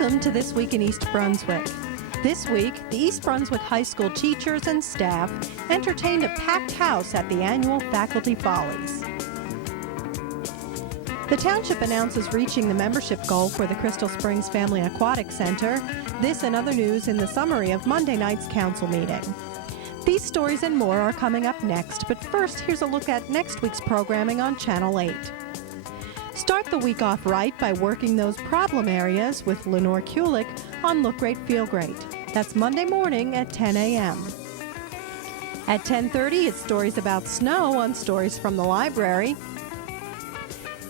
Welcome to This Week in East Brunswick. This week, the East Brunswick High School teachers and staff entertained a packed house at the annual Faculty Follies. The township announces reaching the membership goal for the Crystal Springs Family Aquatic Center. This and other news in the summary of Monday night's council meeting. These stories and more are coming up next, but first, here's a look at next week's programming on Channel 8. Start the week off right by working those problem areas with Lenore Kulik on Look Great, Feel Great. That's Monday morning at 10 a.m. At 10:30, it's stories about snow on Stories from the Library.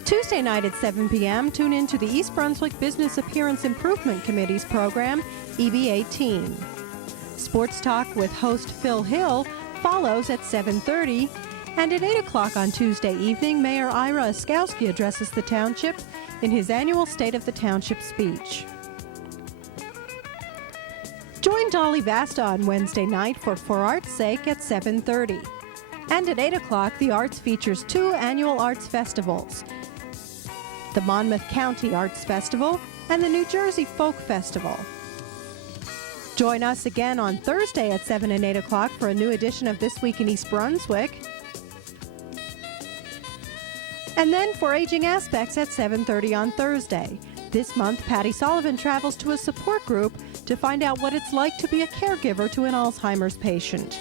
Tuesday night at 7 p.m., tune in to the East Brunswick Business Appearance Improvement Committee's program, EB18. Sports Talk with host Phil Hill follows at 7:30. And at 8 o'clock on Tuesday evening, Mayor Ira Oskowski addresses the township in his annual State of the Township speech. Join Dolly Vasta on Wednesday night for Art's Sake at 7:30. And at 8 o'clock, the Arts features two annual arts festivals, the Monmouth County Arts Festival and the New Jersey Folk Festival. Join us again on Thursday at 7 and 8 o'clock for a new edition of This Week in East Brunswick. And then for Aging Aspects at 7:30 on Thursday. This month, Patty Sullivan travels to a support group to find out what it's like to be a caregiver to an Alzheimer's patient.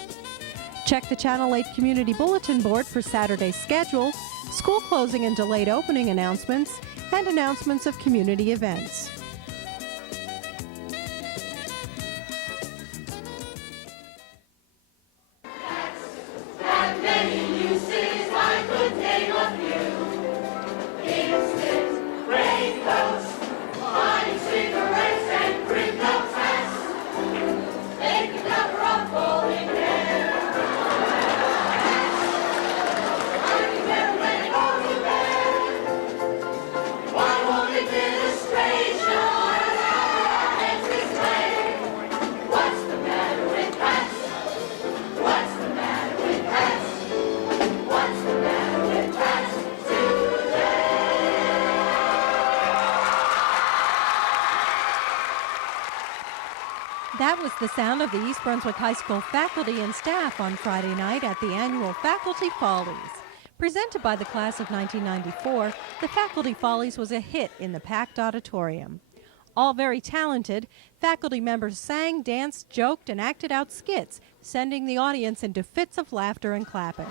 Check the Channel 8 Community Bulletin Board for Saturday's schedule, school closing and delayed opening announcements, and announcements of community events. That was the sound of the East Brunswick High School faculty and staff on Friday night at the annual Faculty Follies. Presented by the class of 1994, the Faculty Follies was a hit in the packed auditorium. All very talented, faculty members sang, danced, joked, and acted out skits, sending the audience into fits of laughter and clapping.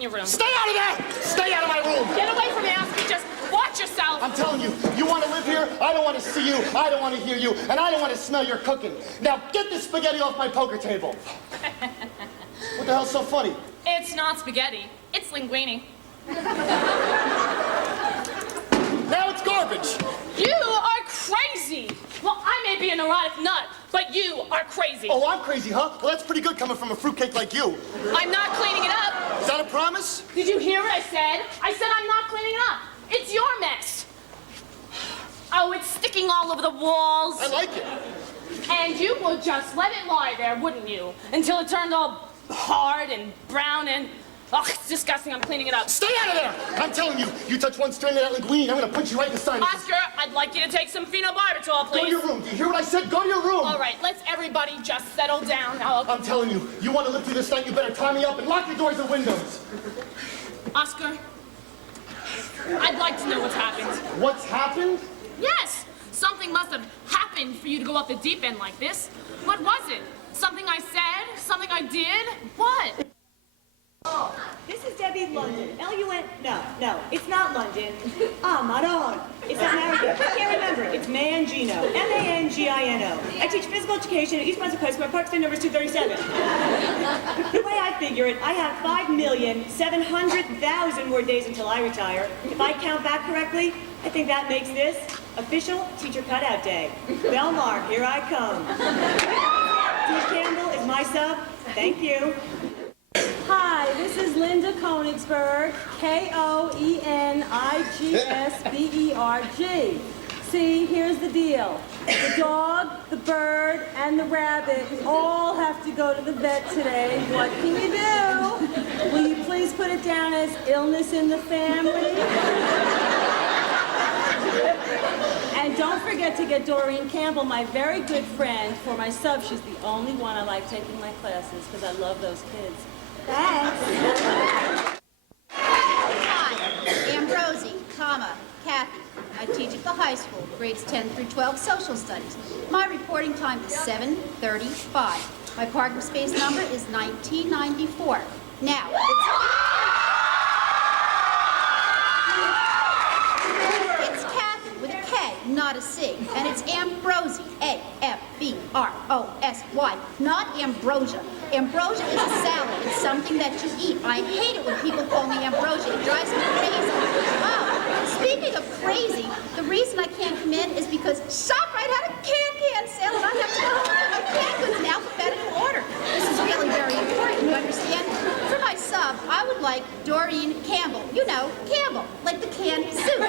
in your room. Stay out of there! Stay out of my room! Get away from me, Oscar. Just watch yourself. I'm telling you, you want to live here? I don't want to see you, I don't want to hear you, and I don't want to smell your cooking. Now get this spaghetti off my poker table. What the hell's so funny? It's not spaghetti. It's linguine. Now it's garbage. You are crazy. Well, I may be a neurotic nut, but you are crazy. Oh, I'm crazy, huh? Well, that's pretty good coming from a fruitcake like you. I'm not cleaning it up. Is that a promise? Did you hear what I said? I said I'm not cleaning it up. It's your mess. Oh, it's sticking all over the walls. I like it. And you would just let it lie there, wouldn't you? Until it turned all hard and brown and... Oh, it's disgusting. I'm cleaning it up. Stay out of there! I'm telling you, you touch one strand of that linguine, I'm gonna punch you right in the sinus. Oscar, I'd like you to take some phenobarbital, please. Go to your room. Do you hear what I said? Go to your room. All right, let's everybody just settle down. Now, I'm telling you, you want to live through this night, you better tie me up and lock your doors and windows. Oscar, I'd like to know what's happened. What's happened? Yes, something must have happened for you to go off the deep end like this. What was it? Something I said? Something I did? What? Oh, this is Debbie London. L-U-N... No, it's not London. Maron. It's American. I can't remember. It's Mangino. M-A-N-G-I-N-O. I teach physical education at East Brunswick High School. My park stand number is 237. The way I figure it, I have 5,700,000 more days until I retire. If I count back correctly, I think that makes this official teacher cutout day. Belmar, here I come. Steve Campbell is my sub. Thank you. Hi, this is Linda Konigsberg, K-O-E-N-I-G-S-B-E-R-G. See, here's the deal. The dog, the bird, and the rabbit all have to go to the vet today. What can you do? Will you please put it down as illness in the family? And don't forget to get Doreen Campbell, my very good friend, for my sub. She's the only one I like taking my classes because I love those kids. Thanks. Hi, Ambrosie, Kathy. I teach at the high school, grades 10 through 12 social studies. My reporting time is 7:35. My parking space number is 1994. Now, it's Kathy with a K, not a C. And it's Ambrosie, A-M-B-R-O-S-Y, not ambrosia. Ambrosia is a salad. It's something that you eat. I hate it when people call me ambrosia. It drives me crazy. Oh, speaking of crazy, the reason I can't come in is because ShopRite had a can sale and I have to go home and put my canned goods in alphabetical order. This is really very important, you understand? For my sub, I would like Doreen Campbell. You know, Campbell, like the canned soup.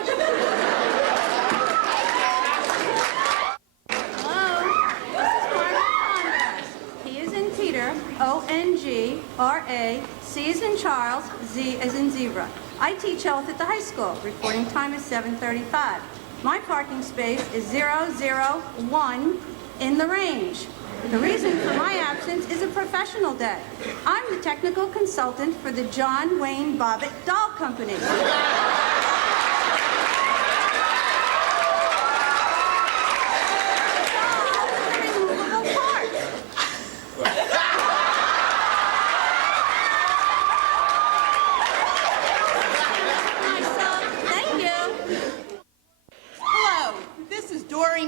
O-N-G-R-A, C as in Charles, Z as in zebra. I teach health at the high school. Reporting time is 7:35. My parking space is 001 in the range. The reason for my absence is a professional day. I'm the technical consultant for the John Wayne Bobbitt Doll Company.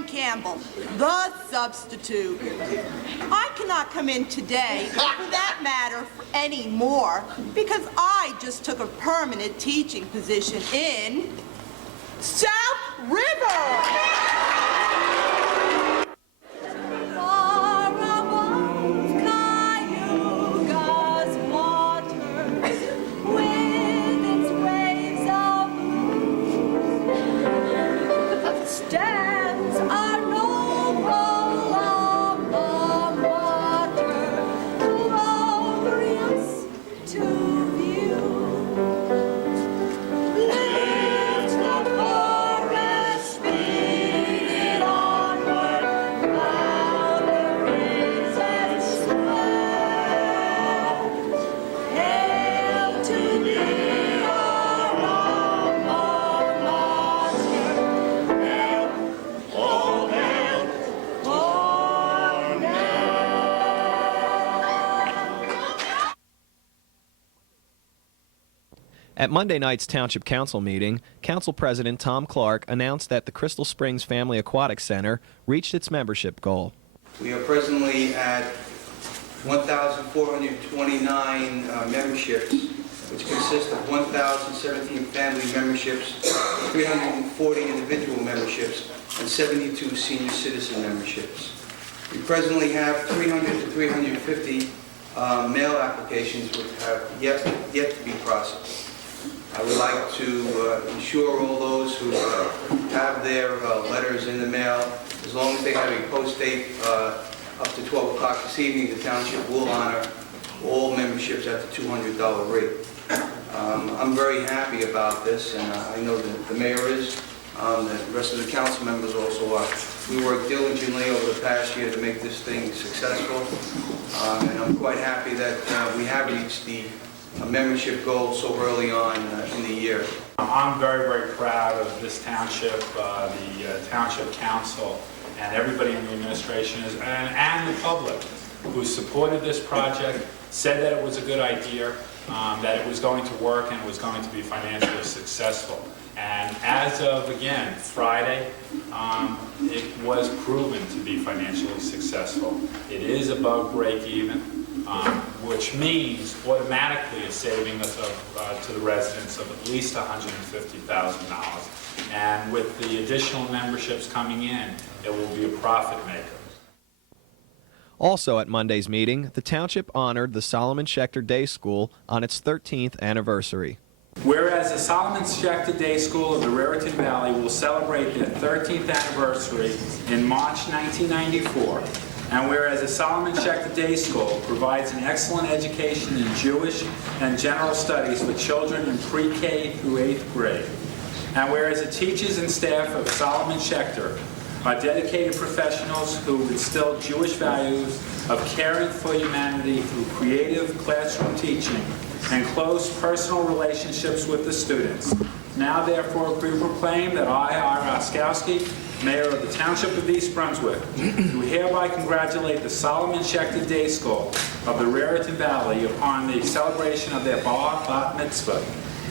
Campbell, the substitute. I cannot come in today, for that matter, anymore, because I just took a permanent teaching position in South River. At Monday night's Township Council meeting, Council President Tom Clark announced that the Crystal Springs Family Aquatic Center reached its membership goal. We are presently at 1,429 memberships, which consist of 1,017 family memberships, 340 individual memberships, and 72 senior citizen memberships. We presently have 300 to 350 mail applications which have yet to be processed. I would like to ensure all those who have their letters in the mail, as long as they have a post date up to 12 o'clock this evening, the township will honor all memberships at the $200 rate. I'm very happy about this, and I know that the mayor is, the rest of the council members also are. We worked diligently over the past year to make this thing successful, and I'm quite happy that we have reached the membership goal so early on in the year. I'm very, very proud of this township, the township council, and everybody in the administration and the public who supported this project, said that it was a good idea, that it was going to work and it was going to be financially successful. And as of, again, Friday, it was proven to be financially successful. It is above break even, which means automatically a saving to the residents of at least $150,000. And with the additional memberships coming in, it will be a profit maker. Also at Monday's meeting, the township honored the Solomon Schechter Day School on its 13th anniversary. Whereas the Solomon Schechter Day School of the Raritan Valley will celebrate their 13th anniversary in March 1994, and whereas the Solomon Schechter Day School provides an excellent education in Jewish and general studies for children in pre-K through 8th grade, and whereas the teachers and staff of Solomon Schechter are dedicated professionals who instill Jewish values of caring for humanity through creative classroom teaching and close personal relationships with the students. Now, therefore, we proclaim that I, Ira Oskowski, Mayor of the Township of East Brunswick, do hereby congratulate the Solomon Schechter Day School of the Raritan Valley upon the celebration of their bat mitzvah,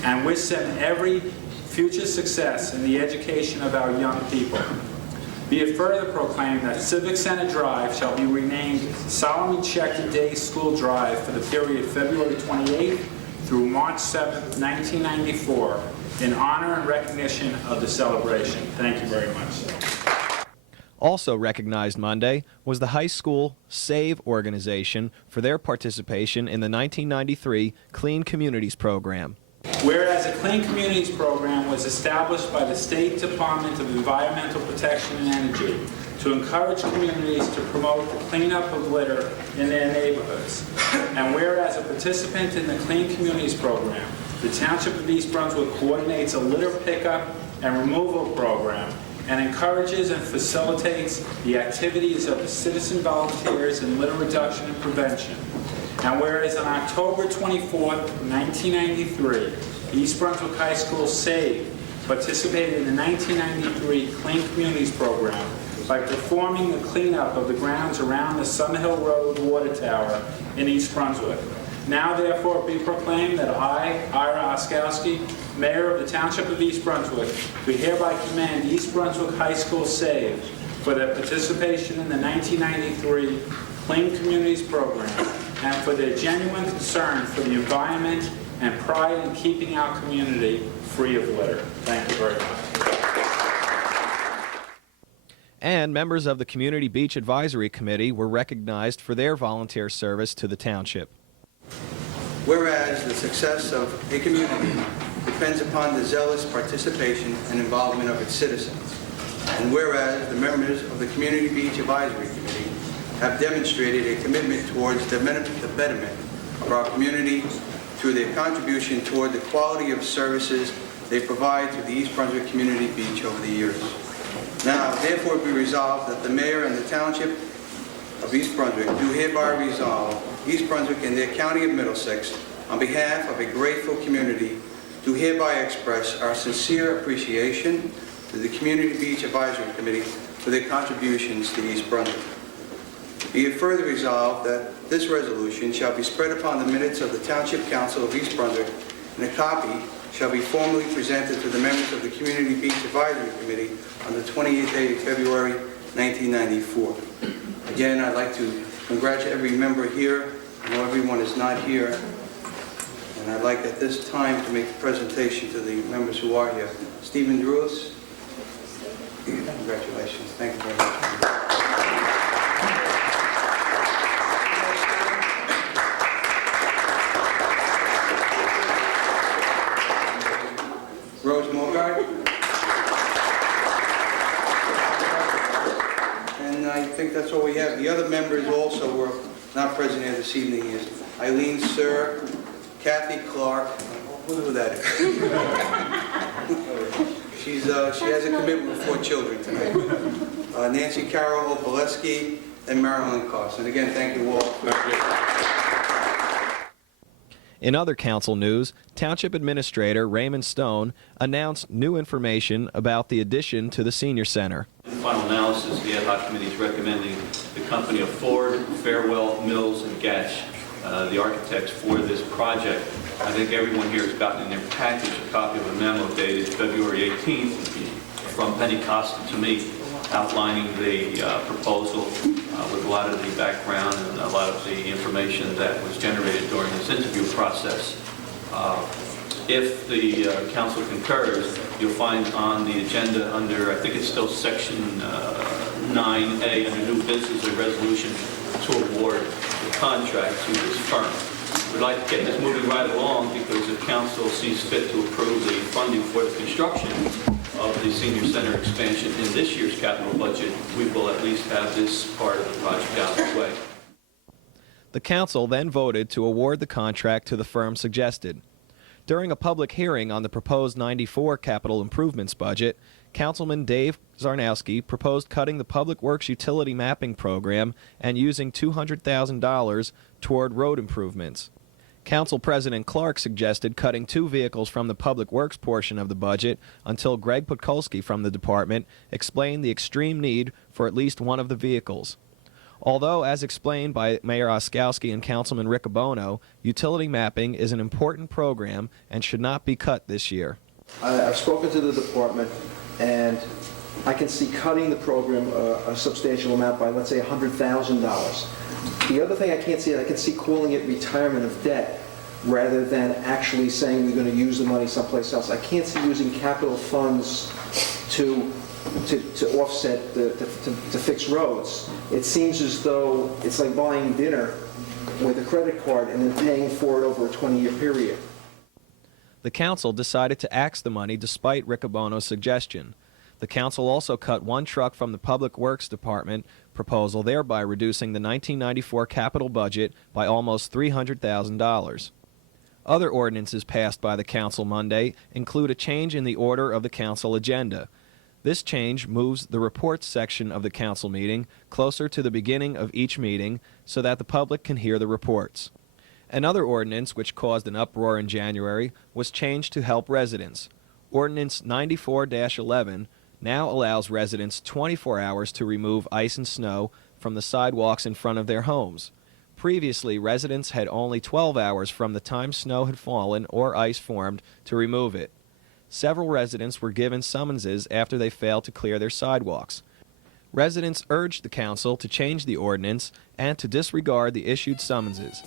and wish them every future success in the education of our young people. Be it further proclaimed that Civic Center Drive shall be renamed Solomon Schechter Day School Drive for the period February 28th through March 7th, 1994, in honor and recognition of the celebration. Thank you very much. Also recognized Monday was the high school SAVE organization for their participation in the 1993 Clean Communities program. Whereas the Clean Communities program was established by the State Department of Environmental Protection and Energy to encourage communities to promote the cleanup of litter in their neighborhoods. And whereas a participant in the Clean Communities program, the Township of East Brunswick coordinates a litter pickup and removal program and encourages and facilitates the activities of the citizen volunteers in litter reduction and prevention. And whereas on October 24th, 1993, East Brunswick High School SAVE participated in the 1993 Clean Communities program by performing the cleanup of the grounds around the Summerhill Road Water Tower in East Brunswick. Now, therefore, be proclaimed that I, Ira Oskowski, Mayor of the Township of East Brunswick, do hereby commend East Brunswick High School SAVE for their participation in the 1993 Clean Communities program and for their genuine concern for the environment and pride in keeping our community free of litter. Thank you very much. And members of the Community Beach Advisory Committee were recognized for their volunteer service to the township. Whereas the success of a community depends upon the zealous participation and involvement of its citizens, and whereas the members of the Community Beach Advisory Committee have demonstrated a commitment towards the betterment of our community through their contribution toward the quality of services they provide to the East Brunswick Community Beach over the years. Now, therefore, be resolved that the Mayor and the Township of East Brunswick do hereby resolve East Brunswick and their County of Middlesex, on behalf of a grateful community, do hereby express our sincere appreciation to the Community Beach Advisory Committee for their contributions to East Brunswick. Be it further resolved that this resolution shall be spread upon the minutes of the Township Council of East Brunswick, and and a copy shall be formally presented to the members of the Community Beach Advisory Committee on the 28th day of February 1994. Again, I'd like to congratulate every member here. I know everyone is not here. And I'd like at this time to make the presentation to the members who are here. Stephen Drulis. Congratulations. Thank you very much. Rose Mogard. And I think that's all we have. The other members also were not present here this evening is Eileen Sir, Kathy Clark, who that is. She has a commitment with 4 children tonight. Nancy Carol Opaleski and Marilyn Koss. And again, thank you all. In other council news, Township Administrator Raymond Stone announced new information about the addition to the Senior Center. In final analysis, the ad hoc committee is recommending the company of Ford, Fairwell, Mills, and Gatch, the architects for this project. I think everyone here has gotten in their package a copy of a memo dated February 18th from Penny Costa to me, outlining the proposal with a lot of the background and a lot of the information that was generated during this interview process. If the council concurs, you'll find on the agenda under, I think it's still section 9A, under new business, a resolution to award the contract to this firm. We'd like to get this moving right along because if council sees fit to approve the funding for the construction of the Senior Center expansion in this year's capital budget, we will at least have this part of the project out of the way. The council then voted to award the contract to the firm suggested. During a public hearing on the proposed 94 capital improvements budget, Councilman Dave Zarnowski proposed cutting the Public Works utility mapping program and using $200,000 toward road improvements. Council President Clark suggested cutting 2 vehicles from the Public Works portion of the budget until Greg Podkolski from the department explained the extreme need for at least one of the vehicles. Although, as explained by Mayor Oskowski and Councilman Riccobono, utility mapping is an important program and should not be cut this year. I've spoken to the department, and I can see cutting the program a substantial amount by, let's say, $100,000. The other thing I can't see, I can see calling it retirement of debt rather than actually saying we're going to use the money someplace else. I can't see using capital funds to offset, to fix roads. It seems as though it's like buying dinner with a credit card and then paying for it over a 20-year period. The council decided to axe the money despite Riccobono's suggestion. The council also cut 1 truck from the Public Works Department proposal, thereby reducing the 1994 capital budget by almost $300,000. Other ordinances passed by the council Monday include a change in the order of the council agenda. This change moves the reports section of the council meeting closer to the beginning of each meeting so that the public can hear the reports. Another ordinance which caused an uproar in January was changed to help residents. Ordinance 94-11 now allows residents 24 hours to remove ice and snow from the sidewalks in front of their homes. Previously, residents had only 12 hours from the time snow had fallen or ice formed to remove it. Several residents were given summonses after they failed to clear their sidewalks. Residents urged the council to change the ordinance and to disregard the issued summonses.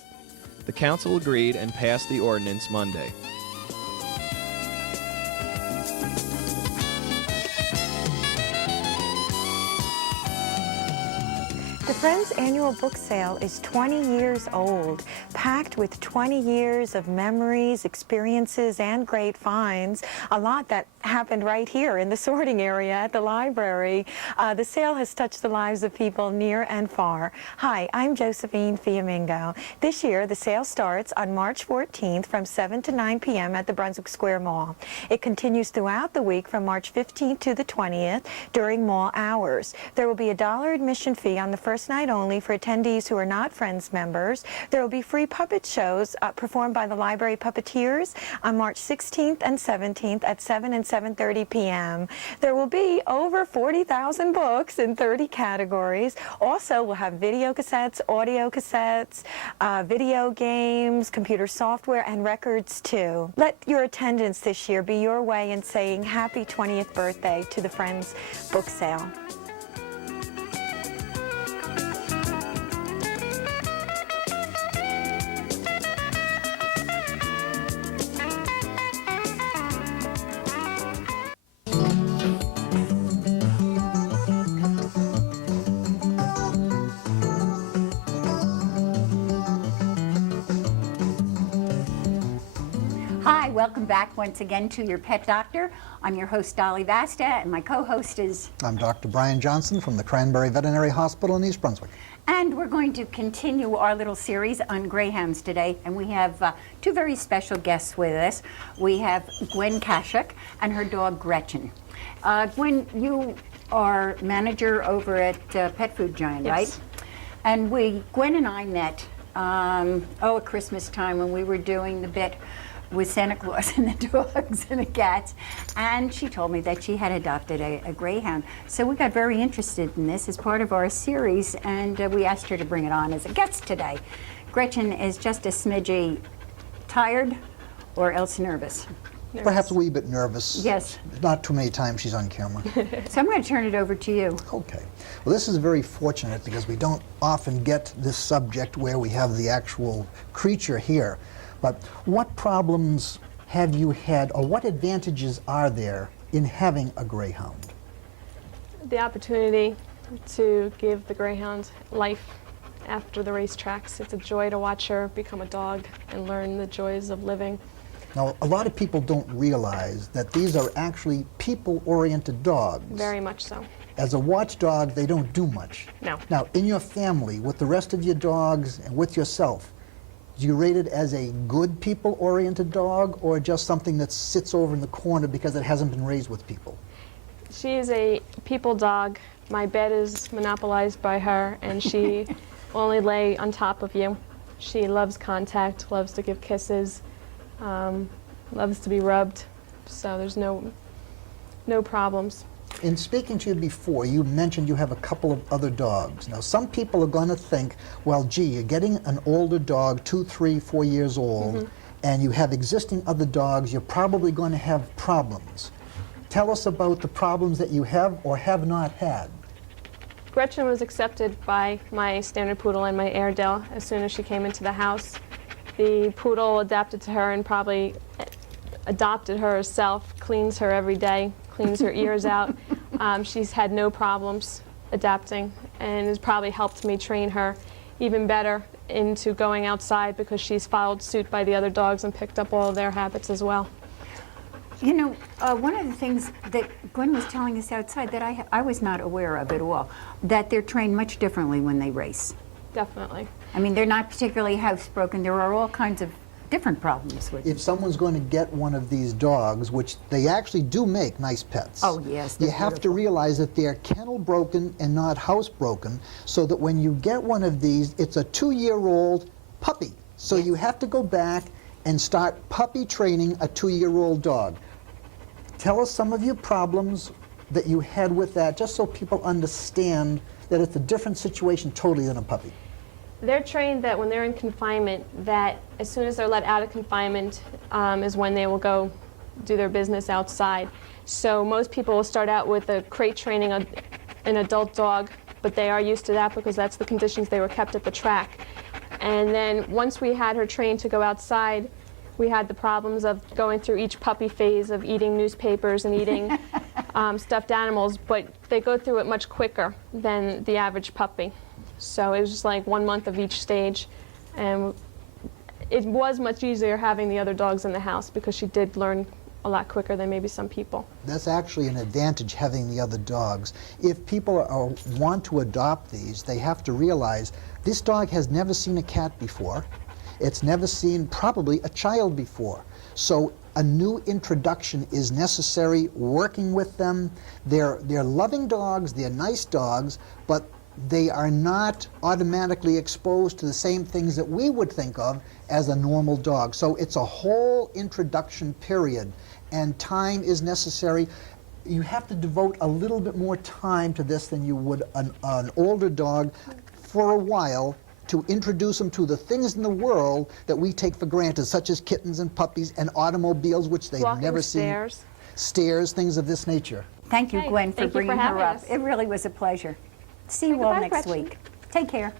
The council agreed and passed the ordinance Monday. The Friends Annual Book Sale is 20 years old, packed with 20 years of memories, experiences, and great finds. A lot that happened right here in the sorting area at the library. The sale has touched the lives of people near and far. Hi, I'm Josephine Fiamingo. This year, the sale starts on March 14th from 7 to 9 p.m. at the Brunswick Square Mall. It continues throughout the week from March 15th to the 20th during mall hours. There will be a $1 admission fee on the first night only for attendees who are not Friends members. There will be free puppet shows performed by the Library Puppeteers on March 16th and 17th at 7 and 7:30 p.m. There will be over 40,000 books in 30 categories. Also, we'll have video cassettes, audio cassettes, video games, computer software, and records too. Let your attendance this year be your way in saying happy 20th birthday to the Friends book sale. Hi, welcome back once again to Your Pet Doctor. I'm your host, Dolly Vasta, and my co-host is... I'm Dr. Brian Johnson from the Cranberry Veterinary Hospital in East Brunswick. And we're going to continue our little series on greyhounds today, and we have two very special guests with us. We have Gwen Kashuk and her dog Gretchen. Gwen, you are manager over at Pet Food Giant, Yes. right? And Gwen and I met, at Christmas time when we were doing the bit with Santa Claus and the dogs and the cats, and she told me that she had adopted a greyhound. So we got very interested in this as part of our series, and we asked her to bring it on as a guest today. Gretchen is just a smidgy tired or else nervous. Perhaps a wee bit nervous. Yes. Not too many times she's on camera. So I'm going to turn it over to you. Okay. Well, this is very fortunate because we don't often get this subject where we have the actual creature here. But what problems have you had, or what advantages are there in having a greyhound? The opportunity to give the greyhound life after the racetracks. It's a joy to watch her become a dog and learn the joys of living. Now, a lot of people don't realize that these are actually people-oriented dogs. Very much so. As a watchdog, they don't do much. No. Now, in your family, with the rest of your dogs and with yourself, do you rate it as a good people-oriented dog or just something that sits over in the corner because it hasn't been raised with people? She is a people dog. My bed is monopolized by her, and she will only lay on top of you. She loves contact, loves to give kisses, loves to be rubbed, so there's no problems. In speaking to you before, you mentioned you have a couple of other dogs. Now, some people are going to think, well, gee, you're getting an older dog, 2, 3, 4 years old, and you have existing other dogs, you're probably going to have problems. Tell us about the problems that you have or have not had. Gretchen was accepted by my standard poodle and my Airedale as soon as she came into the house. The poodle adapted to her and probably adopted her herself, cleans her every day, cleans her ears out. She's had no problems adapting and has probably helped me train her even better into going outside because she's followed suit by the other dogs and picked up all of their habits as well. You know, one of the things that Gwen was telling us outside that I was not aware of at all, that they're trained much differently when they race. Definitely. I mean, they're not particularly housebroken. There are all kinds of different problems with If someone's going to get one of these dogs, which they actually do make nice pets, oh yes, you have to realize that they're kennel broken and not house broken, so that when you get one of these, it's a 2-year-old puppy. So you have to go back and start puppy training a 2-year-old dog. Tell us some of your problems that you had with that, just so people understand that it's a different situation totally than a puppy. They're trained that when they're in confinement, that as soon as they're let out of confinement is when they will go do their business outside. So most people will start out with a crate training an adult dog, but they are used to that because that's the conditions they were kept at the track. And then once we had her trained to go outside, we had the problems of going through each puppy phase of eating newspapers and eating stuffed animals, but they go through it much quicker than the average puppy. So it was just like 1 month of each stage, and it was much easier having the other dogs in the house because she did learn a lot quicker than maybe some people. That's actually an advantage, having the other dogs. If people want to adopt these, they have to realize this dog has never seen a cat before. It's never seen probably a child before. So a new introduction is necessary, working with them. They're loving dogs, they're nice dogs, but they are not automatically exposed to the same things that we would think of as a normal dog. So it's a whole introduction period, and time is necessary. You have to devote a little bit more time to this than you would an older dog for a while, to introduce them to the things in the world that we take for granted, such as kittens and puppies and automobiles, which they've Walking never stairs. seen. Stairs, things of this nature. Thank you, Okay, Gwen, for thank you for bringing her having up. us. It really was a pleasure. See you all Goodbye, next Gretchen. week. Take care.